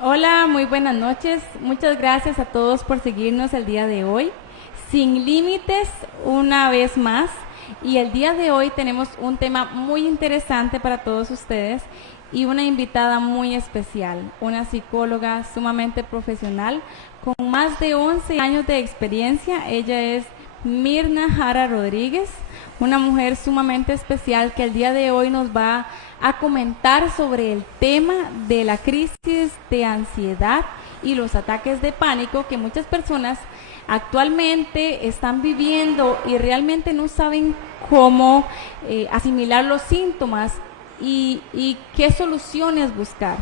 Hola, muy buenas noches. Muchas gracias a todos por seguirnos el día de hoy. Sin límites, una vez más. Y el día de hoy tenemos un tema muy interesante para todos ustedes y una invitada muy especial, una psicóloga sumamente profesional con más de 11 años de experiencia. Ella es Mirna Jara Rodríguez, una mujer sumamente especial que el día de hoy nos va a comentar sobre el tema de la crisis de ansiedad y los ataques de pánico que muchas personas actualmente están viviendo y realmente no saben cómo asimilar los síntomas y qué soluciones buscar.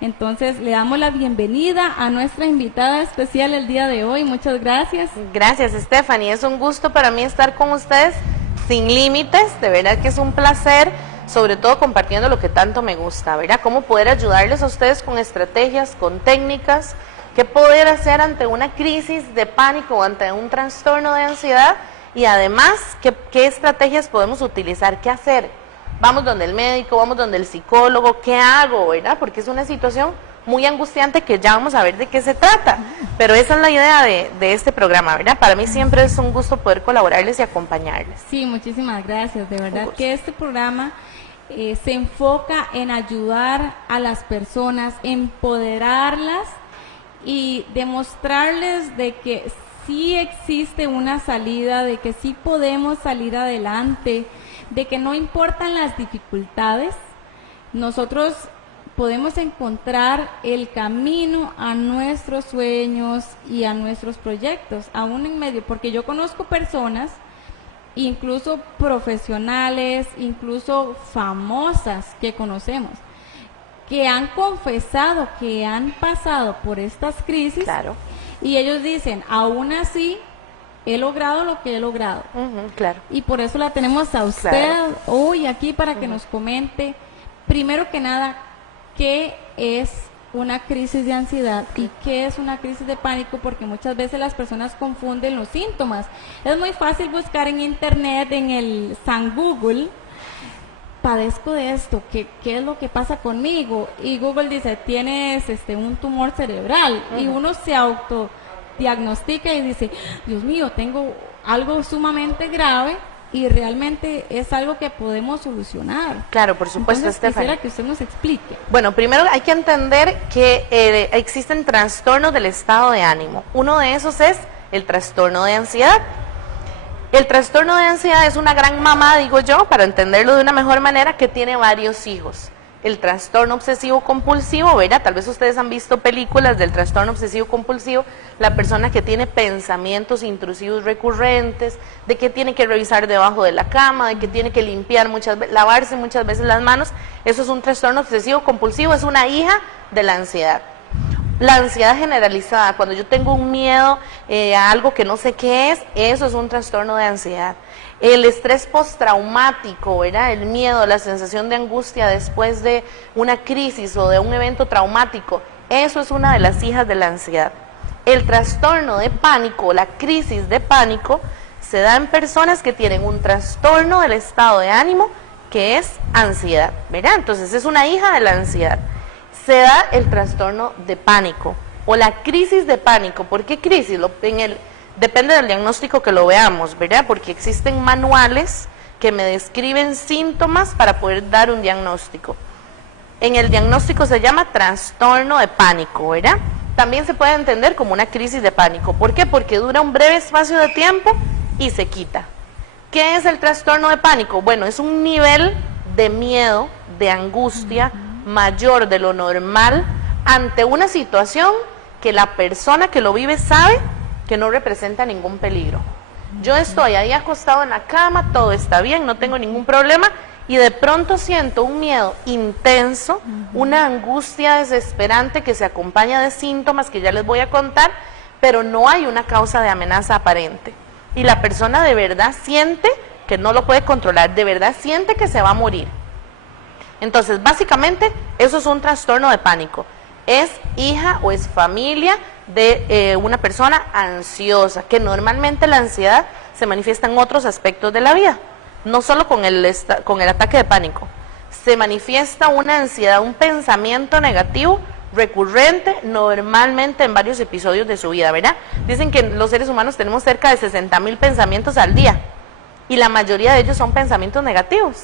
Entonces le damos la bienvenida a nuestra invitada especial el día de hoy. Muchas gracias. Gracias, Stephanie. Es un gusto para mí estar con ustedes sin límites. De verdad que es un placer, sobre todo compartiendo lo que tanto me gusta, ¿verdad? Cómo poder ayudarles a ustedes con estrategias, con técnicas, qué poder hacer ante una crisis de pánico o ante un trastorno de ansiedad y además qué estrategias podemos utilizar, qué hacer. Vamos donde el médico, vamos donde el psicólogo, ¿qué hago, verdad? Porque es una situación muy angustiante que ya vamos a ver de qué se trata. Pero esa es la idea de este programa, ¿verdad? Para mí siempre es un gusto poder colaborarles y acompañarles. Sí, muchísimas gracias. De verdad que este programa se enfoca en ayudar a las personas, empoderarlas y demostrarles de que sí existe una salida, de que sí podemos salir adelante, de que no importan las dificultades, nosotros podemos encontrar el camino a nuestros sueños y a nuestros proyectos, aún en medio, porque yo conozco personas, incluso profesionales, incluso famosas que conocemos, que han confesado que han pasado por estas crisis, claro, y ellos dicen, aún así, he logrado lo que he logrado. Claro. Y por eso la tenemos a usted hoy aquí para que nos comente, primero que nada, qué es una crisis de ansiedad y qué es una crisis de pánico, porque muchas veces las personas confunden los síntomas. Es muy fácil buscar en internet, en el San Google, padezco de esto, ¿qué es lo que pasa conmigo? Y Google dice, tienes un tumor cerebral, y uno se autodiagnostica y dice, Dios mío, tengo algo sumamente grave, y realmente es algo que podemos solucionar. Claro, por supuesto, Entonces, Stephanie. quisiera que usted nos explique. Bueno, primero hay que entender que existen trastornos del estado de ánimo. Uno de esos es el trastorno de ansiedad. El trastorno de ansiedad es una gran mamá, digo yo, para entenderlo de una mejor manera, que tiene varios hijos. El trastorno obsesivo compulsivo, ¿verdad? Tal vez ustedes han visto películas del trastorno obsesivo compulsivo, la persona que tiene pensamientos intrusivos recurrentes, de que tiene que revisar debajo de la cama, de que tiene que limpiar lavarse muchas veces las manos. Eso es un trastorno obsesivo compulsivo, es una hija de la ansiedad. La ansiedad generalizada, cuando yo tengo un miedo a algo que no sé qué es, eso es un trastorno de ansiedad. El estrés postraumático, ¿verdad? El miedo, la sensación de angustia después de una crisis o de un evento traumático, eso es una de las hijas de la ansiedad. El trastorno de pánico, la crisis de pánico, se da en personas que tienen un trastorno del estado de ánimo que es ansiedad, ¿verdad? Entonces es una hija de la ansiedad. Se da el trastorno de pánico o la crisis de pánico. ¿Por qué crisis? Depende del diagnóstico que lo veamos, ¿verdad? Porque existen manuales que me describen síntomas para poder dar un diagnóstico. En el diagnóstico se llama trastorno de pánico, ¿verdad? También se puede entender como una crisis de pánico. ¿Por qué? Porque dura un breve espacio de tiempo y se quita. ¿Qué es el trastorno de pánico? Bueno, es un nivel de miedo, de angustia mayor de lo normal ante una situación que la persona que lo vive sabe que no representa ningún peligro. Yo estoy ahí acostado en la cama, todo está bien, no tengo ningún problema, y de pronto siento un miedo intenso, una angustia desesperante que se acompaña de síntomas que ya les voy a contar, pero no hay una causa de amenaza aparente. Y la persona de verdad siente que no lo puede controlar, de verdad siente que se va a morir. Entonces, básicamente, eso es un trastorno de pánico. Es hija o es familia de una persona ansiosa, que normalmente la ansiedad se manifiesta en otros aspectos de la vida, no solo con el ataque de pánico. Se manifiesta una ansiedad, un pensamiento negativo recurrente, normalmente en varios episodios de su vida, ¿verdad? Dicen que los seres humanos tenemos cerca de 60,000 pensamientos al día y la mayoría de ellos son pensamientos negativos.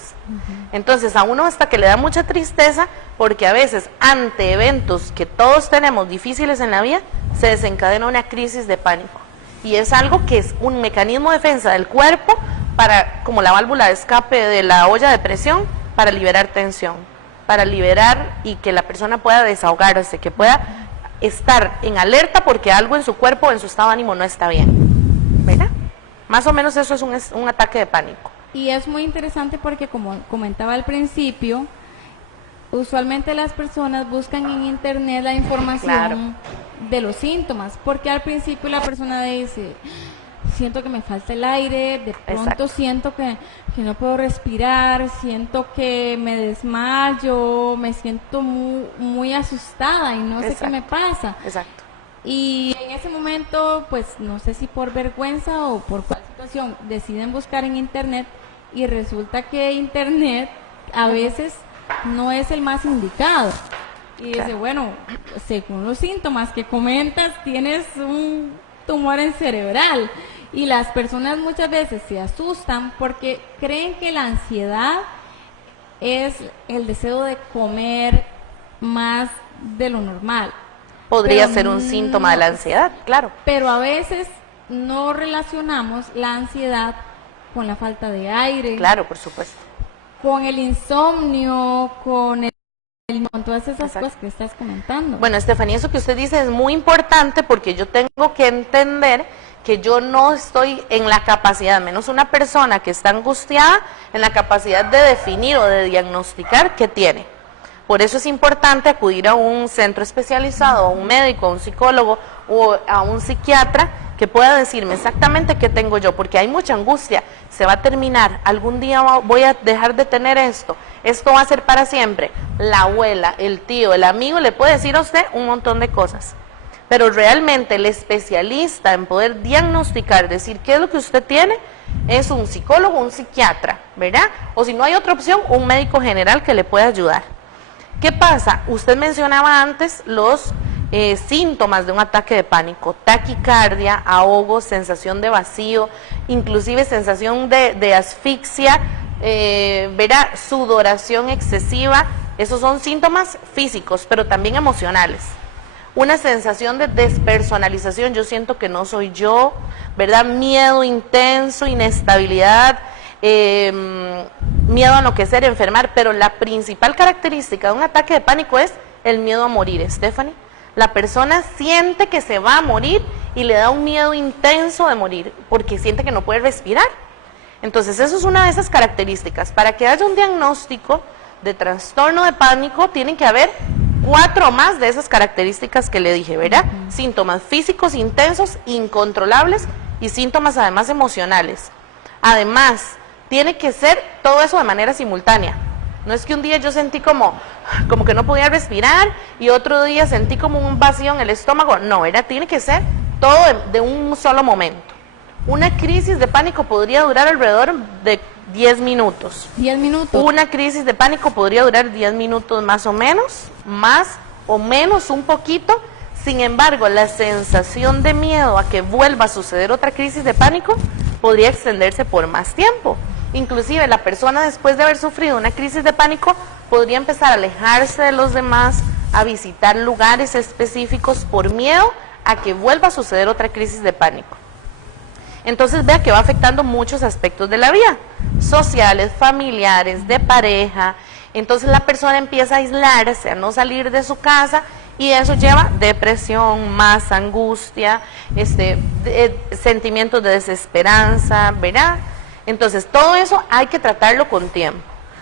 Entonces a uno hasta que le da mucha tristeza porque a veces ante eventos que todos tenemos difíciles en la vida se desencadena una crisis de pánico y es algo que es un mecanismo de defensa del cuerpo para, como la válvula de escape de la olla de presión, para liberar tensión, para liberar y que la persona pueda desahogarse, que pueda estar en alerta porque algo en su cuerpo o en su estado de ánimo no está bien, ¿verdad? Más o menos eso es un ataque de pánico. Y es muy interesante porque, como comentaba al principio, usualmente las personas buscan en internet la información de los síntomas, porque al principio la persona dice, siento que me falta el aire, de pronto siento que no puedo respirar, siento que me desmayo, me siento muy asustada y no sé qué me pasa. Y en ese momento, pues no sé si por vergüenza o por cuál situación, deciden buscar en internet y resulta que internet a veces no es el más indicado. Y dice, bueno, según los síntomas que comentas, tienes un tumor en cerebral. Y las personas muchas veces se asustan porque creen que la ansiedad es el deseo de comer más de lo normal. Podría ser un síntoma de la ansiedad, claro. Pero a veces no relacionamos la ansiedad con la falta de aire. Claro, por supuesto. Con el insomnio, con todas esas cosas que estás comentando. Bueno, Estefanía, eso que usted dice es muy importante porque yo tengo que entender que yo no estoy en la capacidad, menos una persona que está angustiada, en la capacidad de definir o de diagnosticar qué tiene. Por eso es importante acudir a un centro especializado, a un médico, a un psicólogo o a un psiquiatra que pueda decirme exactamente qué tengo yo, porque hay mucha angustia, se va a terminar, algún día voy a dejar de tener esto va a ser para siempre. La abuela, el tío, el amigo le puede decir a usted un montón de cosas, pero realmente el especialista en poder diagnosticar, decir qué es lo que usted tiene, es un psicólogo, un psiquiatra, ¿verdad? O si no hay otra opción, un médico general que le pueda ayudar. ¿Qué pasa? Usted mencionaba antes los síntomas de un ataque de pánico: taquicardia, ahogo, sensación de vacío, inclusive sensación de asfixia, verá, sudoración excesiva. Esos son síntomas físicos, pero también emocionales. Una sensación de despersonalización, yo siento que no soy yo, ¿verdad? Miedo intenso, inestabilidad, miedo a enloquecer, enfermar, pero la principal característica de un ataque de pánico es el miedo a morir, Stephanie. La persona siente que se va a morir y le da un miedo intenso de morir porque siente que no puede respirar. Entonces, eso es una de esas características. Para que haya un diagnóstico de trastorno de pánico, tienen que haber 4 o más de esas características que le dije, ¿verdad? Síntomas físicos intensos, incontrolables y síntomas además emocionales. Además, tiene que ser todo eso de manera simultánea. No es que un día yo sentí como que no podía respirar y otro día sentí como un vacío en el estómago. No, ¿verdad? Tiene que ser todo de un solo momento. Una crisis de pánico podría durar alrededor de 10 minutos. 10 minutos. Una crisis de pánico podría durar 10 minutos más o menos un poquito. Sin embargo, la sensación de miedo a que vuelva a suceder otra crisis de pánico podría extenderse por más tiempo. Inclusive la persona, después de haber sufrido una crisis de pánico, podría empezar a alejarse de los demás, a visitar lugares específicos por miedo a que vuelva a suceder otra crisis de pánico. Entonces vea que va afectando muchos aspectos de la vida, sociales, familiares, de pareja. Entonces la persona empieza a aislarse, a no salir de su casa, y eso lleva depresión, más angustia, sentimientos de desesperanza, ¿verdad? Entonces todo eso hay que tratarlo con tiempo.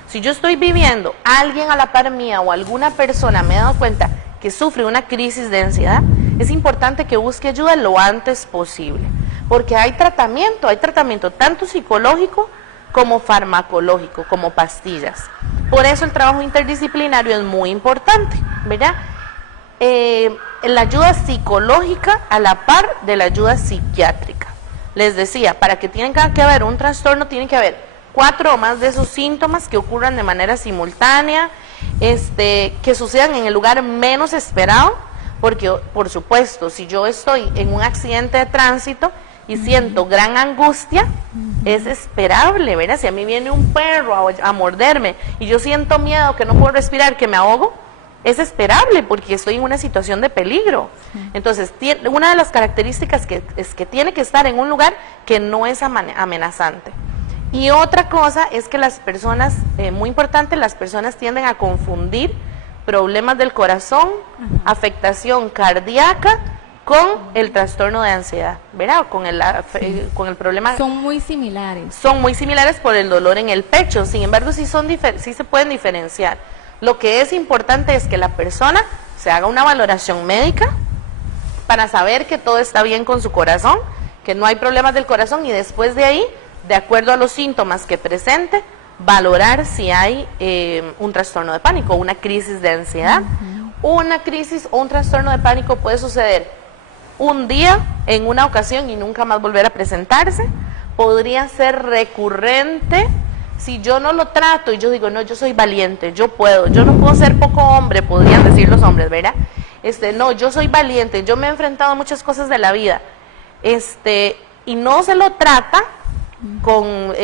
Si yo estoy viviendo, alguien a la par mía o alguna persona me ha dado cuenta que sufre una crisis de ansiedad, es importante que busque ayuda lo antes posible, porque hay tratamiento tanto psicológico como farmacológico, como pastillas. Por eso el trabajo interdisciplinario es muy importante, ¿verdad? La ayuda psicológica a la par de la ayuda psiquiátrica. Les decía, para que tenga que haber un trastorno, tiene que haber 4 o más de esos síntomas que ocurran de manera simultánea, que sucedan en el lugar menos esperado, porque por supuesto, si yo estoy en un accidente de tránsito y siento gran angustia, es esperable, ¿verdad? Si a mí viene un perro a morderme y yo siento miedo, que no puedo respirar, que me ahogo, es esperable porque estoy en una situación de peligro. Entonces, una de las características es que tiene que estar en un lugar que no es amenazante. Y otra cosa es que las personas, muy importante, las personas tienden a confundir problemas del corazón, afectación cardíaca, con el trastorno de ansiedad, ¿verdad? Con el problema. Son muy similares. Son muy similares por el dolor en el pecho, sin embargo sí se pueden diferenciar. Lo que es importante es que la persona se haga una valoración médica para saber que todo está bien con su corazón, que no hay problemas del corazón, y después de ahí, de acuerdo a los síntomas que presente, valorar si hay un trastorno de pánico, una crisis de ansiedad. Una crisis o un trastorno de pánico puede suceder un día, en una ocasión, y nunca más volver a presentarse. Podría ser recurrente si yo no lo trato y yo digo, no, yo soy valiente, yo no puedo ser poco hombre, podrían decir los hombres, ¿verdad? No, yo soy valiente, yo me he enfrentado a muchas cosas de la vida, y no se lo trata con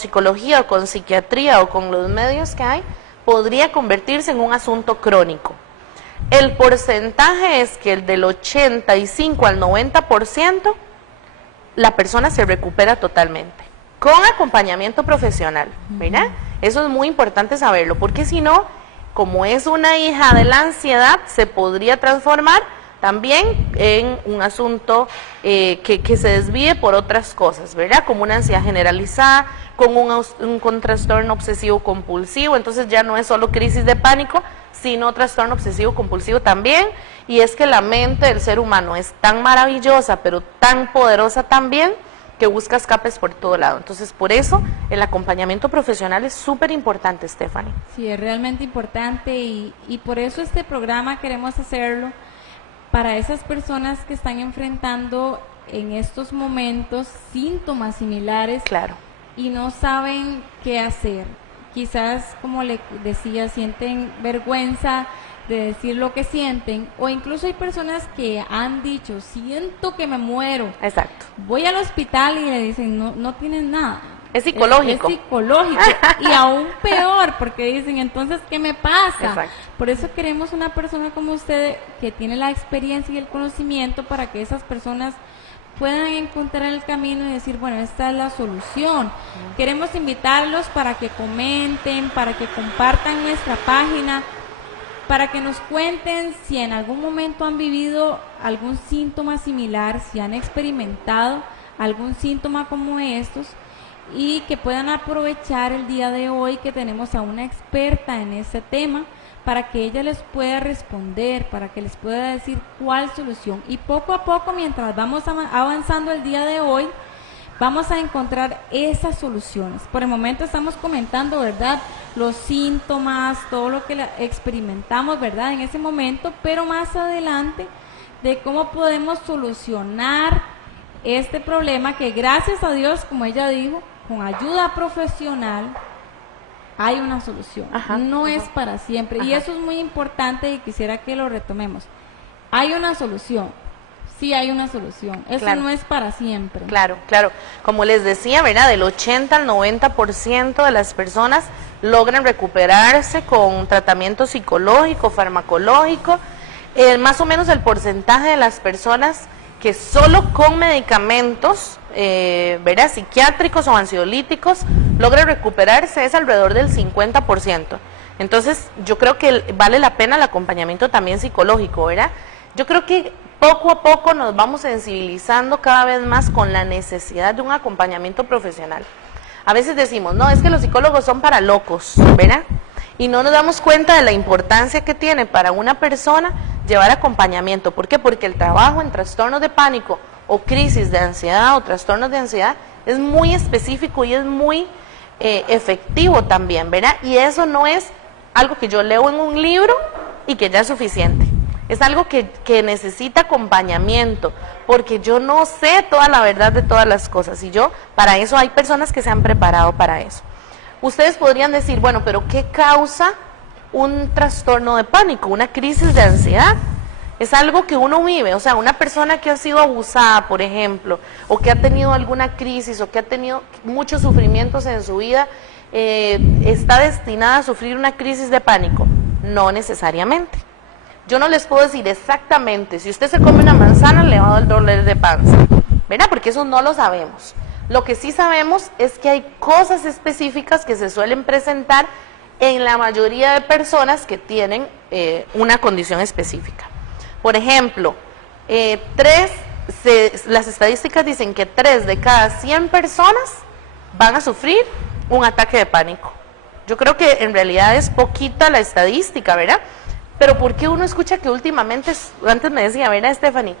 psicología o con psiquiatría o con los medios que hay, podría convertirse en un asunto crónico. El porcentaje es que el del 85 al 90% la persona se recupera totalmente, con acompañamiento profesional, ¿verdad? Eso es muy importante saberlo, porque si no, como es una hija de la ansiedad, se podría transformar también en un asunto que se desvíe por otras cosas, ¿verdad? Como una ansiedad generalizada, con trastorno obsesivo compulsivo. Entonces ya no es solo crisis de pánico, sino trastorno obsesivo compulsivo también. Y es que la mente del ser humano es tan maravillosa, pero tan poderosa también, que busca escapes por todo lado. Entonces, por eso el acompañamiento profesional es súper importante, Stephanie. Sí, es realmente importante, y por eso este programa queremos hacerlo para esas personas que están enfrentando en estos momentos síntomas similares. Claro. Y no saben qué hacer. Quizás, como le decía, sienten vergüenza de decir lo que sienten, o incluso hay personas que han dicho, siento que me muero. Exacto. Voy al hospital y le dicen, no tienen nada. Es psicológico. Es psicológico. Y aún peor, porque dicen, entonces, ¿qué me pasa? Exacto. Por eso queremos una persona como usted, que tiene la experiencia y el conocimiento, para que esas personas puedan encontrar el camino y decir, bueno, esta es la solución. Queremos invitarlos para que comenten, para que compartan nuestra página, para que nos cuenten si en algún momento han vivido algún síntoma similar, si han experimentado algún síntoma como estos, y que puedan aprovechar el día de hoy que tenemos a una experta en ese tema, para que ella les pueda responder, para que les pueda decir cuál solución. Y poco a poco, mientras vamos avanzando el día de hoy, vamos a encontrar esas soluciones. Por el momento estamos comentando, ¿verdad?, los síntomas, todo lo que experimentamos, ¿verdad?, en ese momento, pero más adelante de cómo podemos solucionar este problema, que gracias a Dios, como ella dijo, con ayuda profesional hay una solución. No es para siempre. Y eso es muy importante, y quisiera que lo retomemos. Hay una solución. Sí, hay una solución. Eso no es para siempre. Claro, claro. Como les decía, ¿verdad?, del 80 al 90% de las personas logran recuperarse con tratamiento psicológico, farmacológico. Más o menos el porcentaje de las personas que solo con medicamentos, ¿verdad?, psiquiátricos o ansiolíticos logra recuperarse es alrededor del 50%. Entonces, yo creo que vale la pena el acompañamiento también psicológico, ¿verdad? Yo creo que poco a poco nos vamos sensibilizando cada vez más con la necesidad de un acompañamiento profesional. A veces decimos, no, es que los psicólogos son para locos, ¿verdad? Y no nos damos cuenta de la importancia que tiene para una persona llevar acompañamiento. ¿Por qué? Porque el trabajo en trastornos de pánico o crisis de ansiedad o trastornos de ansiedad es muy específico y es muy efectivo también, ¿verdad? Y eso no es algo que yo leo en un libro y que ya es suficiente. Es algo que necesita acompañamiento, porque yo no sé toda la verdad de todas las cosas, y para eso hay personas que se han preparado para eso. Ustedes podrían decir, bueno, pero ¿qué causa un trastorno de pánico, una crisis de ansiedad. Es algo que uno vive, o sea, una persona que ha sido abusada, por ejemplo, o que ha tenido alguna crisis, o que ha tenido muchos sufrimientos en su vida, ¿está destinada a sufrir una crisis de pánico? No necesariamente. Yo no les puedo decir exactamente, si usted se come una manzana le va a dar dolor de panza, ¿verdad? Porque eso no lo sabemos. Lo que sí sabemos es que hay cosas específicas que se suelen presentar en la mayoría de personas que tienen una condición específica. Por ejemplo, las estadísticas dicen que 3 de cada 100 personas van a sufrir un ataque de pánico. Yo creo que en realidad es poquita la estadística, ¿verdad? Pero ¿por qué uno escucha que últimamente, antes me decía, ¿verdad, Stephanie?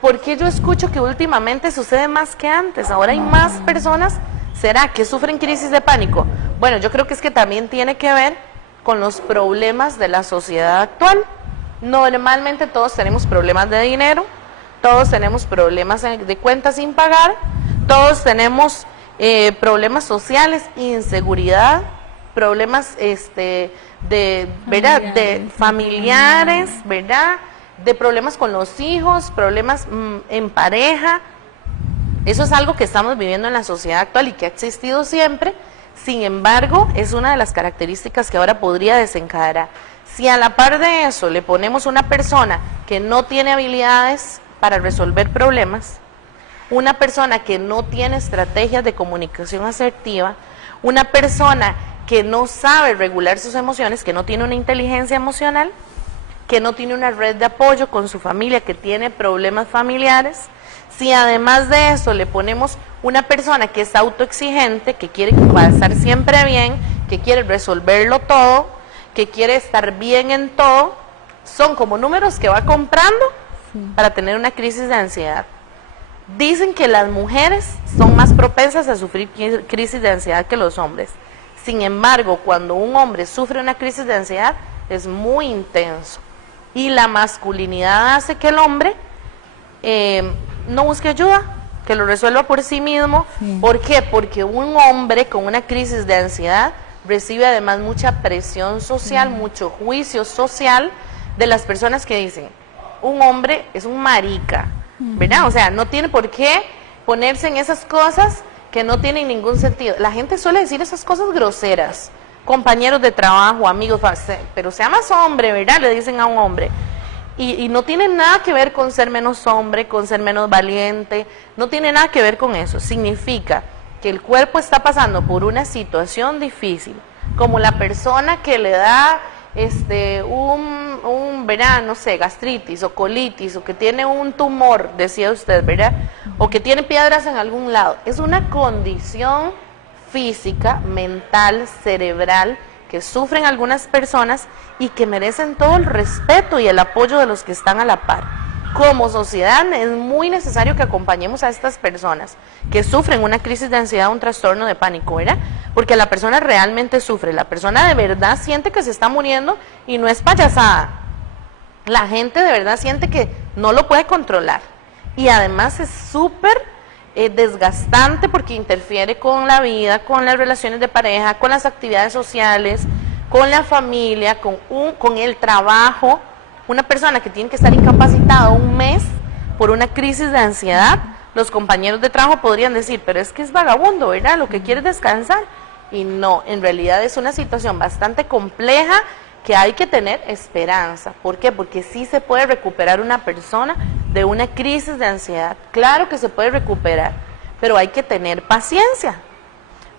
¿Por qué yo escucho que últimamente sucede más que antes? Ahora hay más personas, ¿será que sufren crisis de pánico? Bueno, yo creo que es que también tiene que ver con los problemas de la sociedad actual. Normalmente todos tenemos problemas de dinero, todos tenemos problemas de cuentas sin pagar, todos tenemos problemas sociales, inseguridad, problemas ¿verdad? De familiares, ¿verdad? De problemas con los hijos, problemas en pareja. Eso es algo que estamos viviendo en la sociedad actual y que ha existido siempre. Sin embargo, es una de las características que ahora podría desencadenar. Si a la par de eso le ponemos una persona que no tiene habilidades para resolver problemas, una persona que no tiene estrategias de comunicación asertiva, una persona que no sabe regular sus emociones, que no tiene una inteligencia emocional, que no tiene una red de apoyo con su familia, que tiene problemas familiares, si además de eso le ponemos una persona que es autoexigente, que quiere pasar siempre bien, que quiere resolverlo todo, que quiere estar bien en todo, son como números que va comprando para tener una crisis de ansiedad. Dicen que las mujeres son más propensas a sufrir crisis de ansiedad que los hombres. Sin embargo, cuando un hombre sufre una crisis de ansiedad, es muy intenso. Y la masculinidad hace que el hombre no busque ayuda, que lo resuelva por sí mismo. Sí. ¿Por qué? Porque un hombre con una crisis de ansiedad recibe además mucha presión social, mucho juicio social de las personas que dicen, un hombre es un marica, ¿verdad? O sea, no tiene por qué ponerse en esas cosas que no tienen ningún sentido. La gente suele decir esas cosas groseras, compañeros de trabajo, amigos, pero sea más hombre, ¿verdad? Le dicen a un hombre. Y no tiene nada que ver con ser menos hombre, con ser menos valiente, no tiene nada que ver con eso. Significa que el cuerpo está pasando por una situación difícil, como la persona que le da ¿verdad? No sé, gastritis o colitis, o que tiene un tumor, decía usted, ¿verdad? O que tiene piedras en algún lado. Es una condición física, mental, cerebral, que sufren algunas personas y que merecen todo el respeto y el apoyo de los que están a la par. Como sociedad es muy necesario que acompañemos a estas personas que sufren una crisis de ansiedad o un trastorno de pánico, ¿verdad? Porque la persona realmente sufre, la persona de verdad siente que se está muriendo y no es payasada. La gente de verdad siente que no lo puede controlar y además es súper desgastante porque interfiere con la vida, con las relaciones de pareja, con las actividades sociales, con la familia, con el trabajo. Una persona que tiene que estar incapacitada un mes por una crisis de ansiedad, los compañeros de trabajo podrían decir, pero es que es vagabundo, ¿verdad? Lo que quiere es descansar. Y no, en realidad es una situación bastante compleja que hay que tener esperanza. ¿Por qué? Porque sí se puede recuperar una persona de una crisis de ansiedad. Claro que se puede recuperar, pero hay que tener paciencia.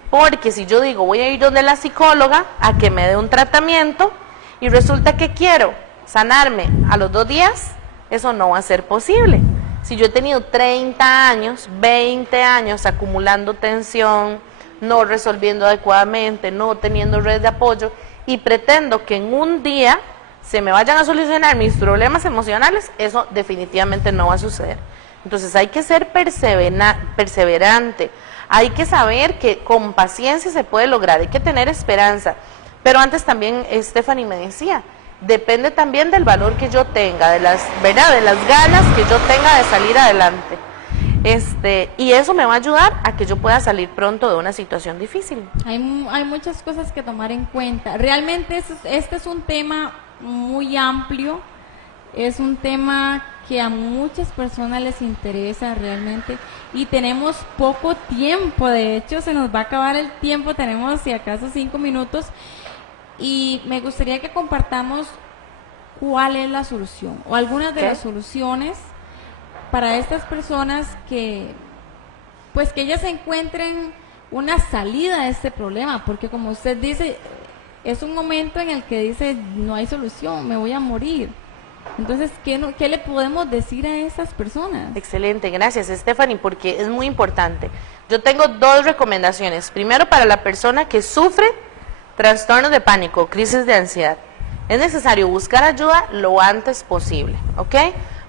Porque si yo digo, voy a ir donde la psicóloga a que me dé un tratamiento y resulta que quiero sanarme a los 2 días, eso no va a ser posible. Si yo he tenido 30 años, 20 años acumulando tensión, no resolviendo adecuadamente, no teniendo red de apoyo, y pretendo que en un día se me vayan a solucionar mis problemas emocionales, eso definitivamente no va a suceder. Entonces hay que ser perseverante, hay que saber que con paciencia se puede lograr, hay que tener esperanza. Pero antes también Stephanie me decía, depende también del valor que yo tenga, ¿verdad? De las ganas que yo tenga de salir adelante. Y eso me va a ayudar a que yo pueda salir pronto de una situación difícil. Hay muchas cosas que tomar en cuenta. Realmente este es un tema muy amplio, es un tema que a muchas personas les interesa realmente y tenemos poco tiempo. De hecho, se nos va a acabar el tiempo, tenemos si acaso 5 minutos y me gustaría que compartamos cuál es la solución o algunas de las soluciones para estas personas que ellas encuentren una salida a este problema, porque como usted dice, es un momento en el que dice, no hay solución, me voy a morir. Entonces, ¿qué le podemos decir a esas personas? Excelente, gracias Stephanie, porque es muy importante. Yo tengo 2 recomendaciones. Primero, para la persona que sufre trastornos de pánico, crisis de ansiedad, es necesario buscar ayuda lo antes posible, ¿ok?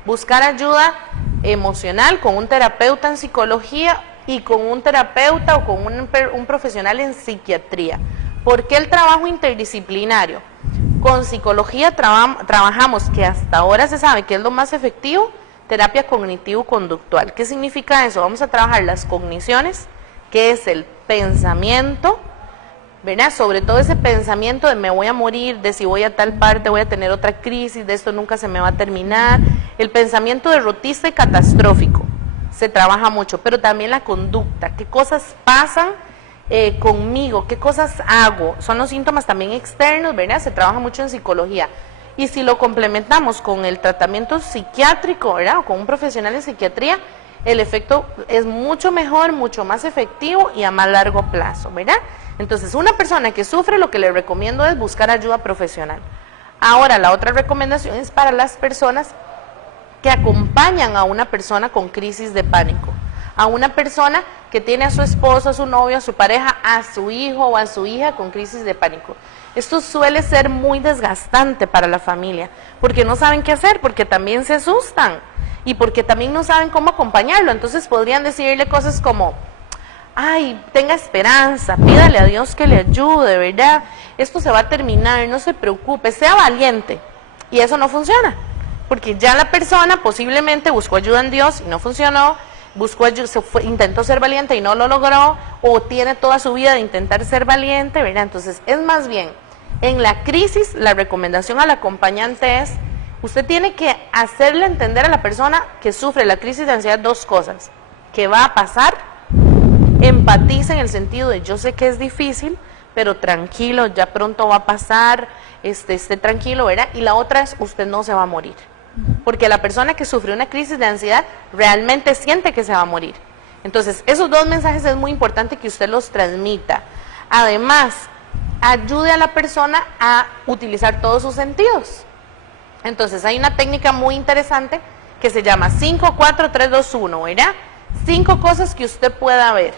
Buscar ayuda emocional con un terapeuta en psicología y con un terapeuta o con un profesional en psiquiatría. ¿Por qué el trabajo interdisciplinario? Con psicología trabajamos, que hasta ahora se sabe que es lo más efectivo, terapia cognitivo-conductual. ¿Qué significa eso? Vamos a trabajar las cogniciones, que es el pensamiento, ¿verdad? Sobre todo ese pensamiento de me voy a morir, de si voy a tal parte voy a tener otra crisis, de esto nunca se me va a terminar. El pensamiento derrotista y catastrófico se trabaja mucho, pero también la conducta, qué cosas pasan conmigo, qué cosas hago, son los síntomas también externos, ¿verdad? Se trabaja mucho en psicología. Y si lo complementamos con el tratamiento psiquiátrico, ¿verdad? O con un profesional en psiquiatría, el efecto es mucho mejor, mucho más efectivo y a más largo plazo, ¿verdad? Entonces, una persona que sufre, lo que le recomiendo es buscar ayuda profesional. Ahora, la otra recomendación es para las personas que acompañan a una persona con crisis de pánico, a una persona que tiene a su esposo, a su novio, a su pareja, a su hijo o a su hija con crisis de pánico. Esto suele ser muy desgastante para la familia, porque no saben qué hacer, porque también se asustan y porque también no saben cómo acompañarlo. Entonces podrían decirle cosas como, ay, tenga esperanza, pídale a Dios que le ayude, ¿verdad? Esto se va a terminar, no se preocupe, sea valiente. Y eso no funciona, porque ya la persona posiblemente buscó ayuda en Dios y no funcionó, buscó ayuda, intentó ser valiente y no lo logró, o tiene toda su vida de intentar ser valiente, ¿verdad? Entonces, es más bien, en la crisis, la recomendación al acompañante es, usted tiene que hacerle entender a la persona que sufre la crisis de ansiedad 2 cosas, que va a pasar, empatiza en el sentido de yo sé que es difícil, pero tranquilo, ya pronto va a pasar, esté tranquilo, ¿verdad? Y la otra es, usted no se va a morir. Porque la persona que sufre una crisis de ansiedad realmente siente que se va a morir. Entonces, esos 2 mensajes es muy importante que usted los transmita. Además, ayude a la persona a utilizar todos sus sentidos. Entonces, hay una técnica muy interesante que se llama 5, 4, 3, 2, 1, ¿verdad? 5 cosas que usted pueda ver.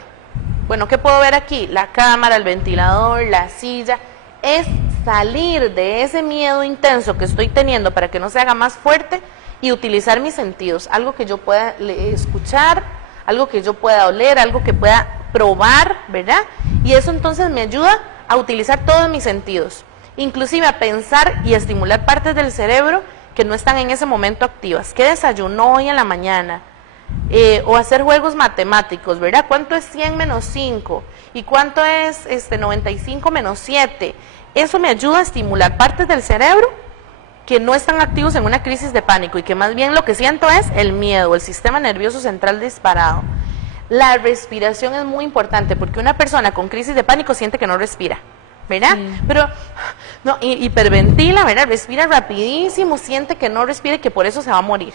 Bueno, ¿qué puedo ver aquí? La cámara, el ventilador, la silla. Es salir de ese miedo intenso que estoy teniendo para que no se haga más fuerte y utilizar mis sentidos, algo que yo pueda escuchar, algo que yo pueda oler, algo que pueda probar, ¿verdad? Y eso entonces me ayuda a utilizar todos mis sentidos, inclusive a pensar y estimular partes del cerebro que no están en ese momento activas. ¿Qué desayunó hoy en la mañana? O hacer juegos matemáticos, ¿verdad? ¿Cuánto es 100 menos 5? ¿Y cuánto es 95 menos 7? Eso me ayuda a estimular partes del cerebro que no están activos en una crisis de pánico y que más bien lo que siento es el miedo, el sistema nervioso central disparado. La respiración es muy importante porque una persona con crisis de pánico siente que no respira, ¿verdad? Sí. Pero no, hiperventila, ¿verdad? Respira rapidísimo, siente que no respira y que por eso se va a morir.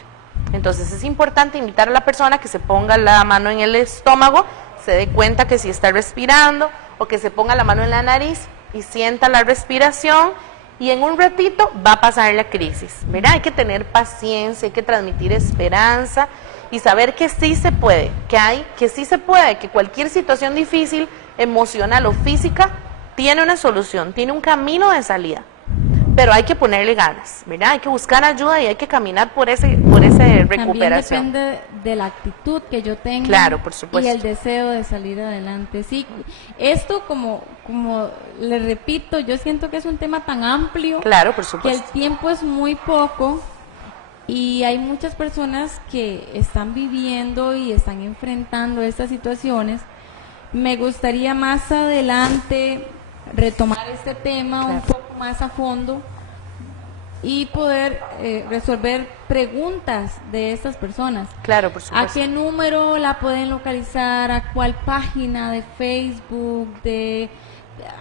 Entonces es importante invitar a la persona que se ponga la mano en el estómago, se dé cuenta que sí está respirando, o que se ponga la mano en la nariz y sienta la respiración, y en un ratito va a pasar la crisis, ¿verdad? Hay que tener paciencia, hay que transmitir esperanza y saber que sí se puede, que sí se puede, que cualquier situación difícil, emocional o física, tiene una solución, tiene un camino de salida. Pero hay que ponerle ganas, ¿verdad? Hay que buscar ayuda y hay que caminar por esa recuperación. También depende de la actitud que yo tenga. Claro, por supuesto. Y el deseo de salir adelante. Sí, esto como le repito, yo siento que es un tema tan amplio. Claro, por supuesto. Que el tiempo es muy poco Y hay muchas personas que están viviendo y están enfrentando estas situaciones. Me gustaría más adelante retomar este tema un poco más a fondo y poder resolver preguntas de estas personas. Claro, por supuesto. ¿A qué número la pueden localizar? ¿A cuál página de Facebook?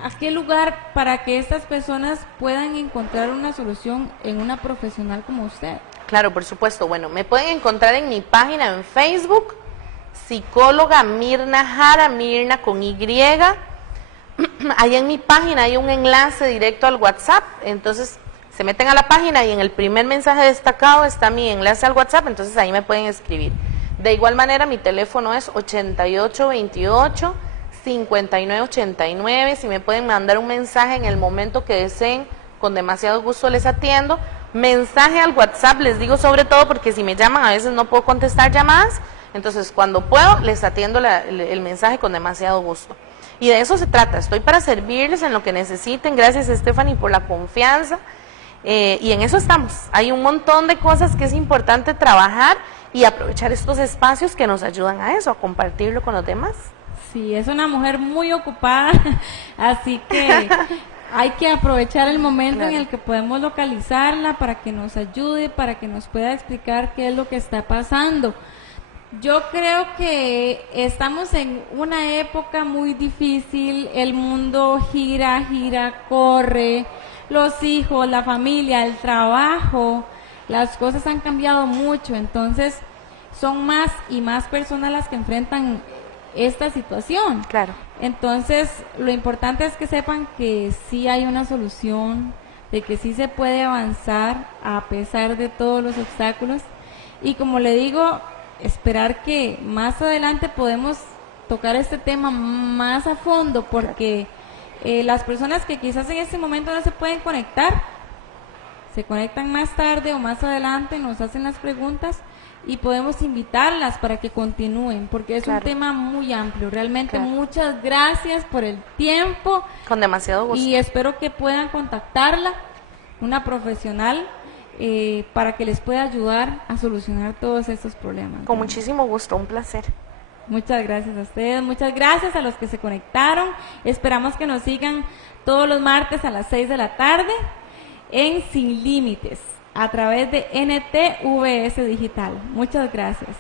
¿A qué lugar para que estas personas puedan encontrar una solución en una profesional como usted? Claro, por supuesto. Bueno, me pueden encontrar en mi página en Facebook, psicóloga Mirna Jara, Mirna con Y. Ahí en mi página hay un enlace directo al WhatsApp, entonces se meten a la página y en el primer mensaje destacado está mi enlace al WhatsApp, entonces ahí me pueden escribir. De igual manera, mi teléfono es 8828-5989, si me pueden mandar un mensaje en el momento que deseen, con demasiado gusto les atiendo. Mensaje al WhatsApp, les digo sobre todo porque si me llaman a veces no puedo contestar llamadas, entonces cuando puedo les atiendo el mensaje con demasiado gusto. Y de eso se trata, estoy para servirles en lo que necesiten. Gracias, Stephanie, por la confianza. Y en eso estamos. Hay un montón de cosas que es importante trabajar y aprovechar estos espacios que nos ayudan a eso, a compartirlo con los demás. Sí, es una mujer muy ocupada, así que hay que aprovechar el momento en el que podemos localizarla para que nos ayude, para que nos pueda explicar qué es lo que está pasando. Yo creo que estamos en una época muy difícil, el mundo gira, corre, los hijos, la familia, el trabajo, las cosas han cambiado mucho, entonces son más y más personas las que enfrentan esta situación. Claro. Entonces, lo importante es que sepan que sí hay una solución, de que sí se puede avanzar a pesar de todos los obstáculos. Y como le digo, esperar que más adelante podemos tocar este tema más a fondo, porque las personas que quizás en este momento no se pueden conectar, se conectan más tarde o más adelante, nos hacen las preguntas y podemos invitarlas para que continúen, porque es un tema muy amplio. Realmente muchas gracias por el tiempo. Con demasiado gusto. Y espero que puedan contactarla, una profesional, para que les pueda ayudar a solucionar todos estos problemas. Con muchísimo gusto, un placer. Muchas gracias a ustedes, muchas gracias a los que se conectaron. Esperamos que nos sigan todos los martes a las 6 de la tarde en Sin Límites, a través de NTVS Digital. Muchas gracias.